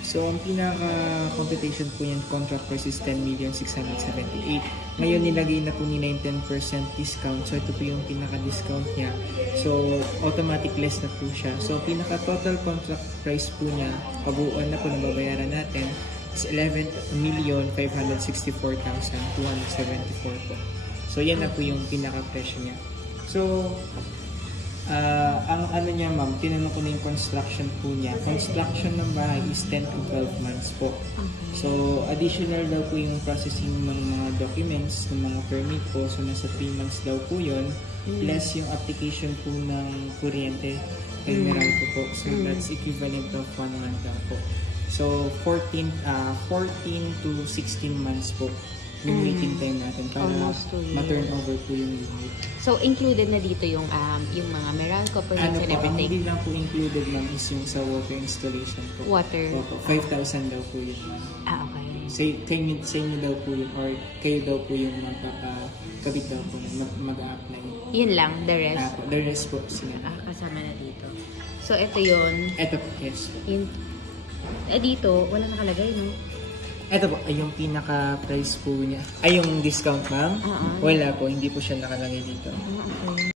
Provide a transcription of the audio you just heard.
So, ang pinaka-computation po yung contract price is 10,678,000. Ngayon, nilagay na po nila yung 10% discount. So, ito po yung pinaka-discount niya. So, automatic less na po siya. So, pinaka-total contract price po niya, kabuuan na po na babayaran natin, is 11,564,274 po. So, yan na po yung pinaka-presyo niya. So, ang ano niya ma'am, tinanong ko na yung construction po niya. Construction ng bahay is 10 to 12 months po. So, additional daw po yung processing ng mga documents, ng mga permit po. So, nasa 3 months daw po yun. Plus yung application po ng kuryente kay Meralco po. So, that's equivalent of 1 month daw po. So, 14 to 16 months po yung waiting time natin para ma-turn over po yung unit. So, included na dito yung mga Meralco permits and everything? Ang hindi lang po included ma'am is yung sa water installation po. Water? Opo, 5,000 daw po yun. Okay. Sa inyo daw po yun or kayo daw po yung magkakabit daw po mag-a-apply. Yun lang, the rest? The rest po sila. Kasama na dito. So, ito yun. Ito po, yes po. Dito, wala nakalagay, no? Ito po, ay yung pinaka-price po niya. Ay, yung discount ma'am? Wala po, hindi po siya nakalagay dito. Okay.